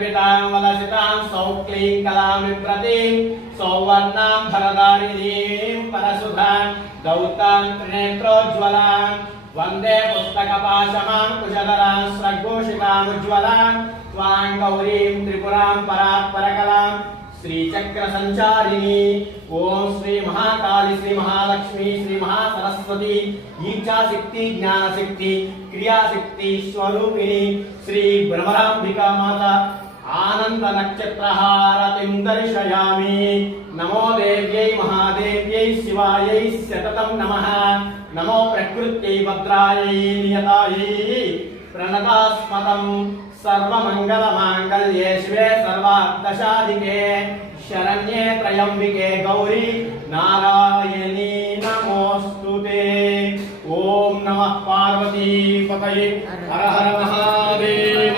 पितां वलसितां सौक्लीं कलां विप्रतीं सौवर्णां भरदारिणीं परशुधां गौतां त्रिनेत्रोज्ज्वलां वन्दे पुस्तकपाशमां कुशधरां स्रग्घोषितामुज्ज्वलां त्वां गौरीं त्रिपुरां परात्परकलां श्रीचक्रसञ्चारिणी ओम श्री महाकाली श्री महालक्ष्मी श्री महासरस्वती इच्छाशक्ति ज्ञानशक्ति क्रियाशक्ति स्वरूपिणी श्री ब्रह्मरांबिका माता आनंद नक्षत्रहारतिं दर्शयामि। नमो देव्यै महादेव्यै शिवायै सततं नमः। नमो प्रकृत्यै भद्रायै नियतायै प्रणतास्पदं सर्वमंगलमांगल्ये शिवे सर्वार्थसाधिके शरण्ये त्र्यंबिके गौरी नारायणी नमोस्तुते। ओम नमः पार्वती पतये हर हर महादेव।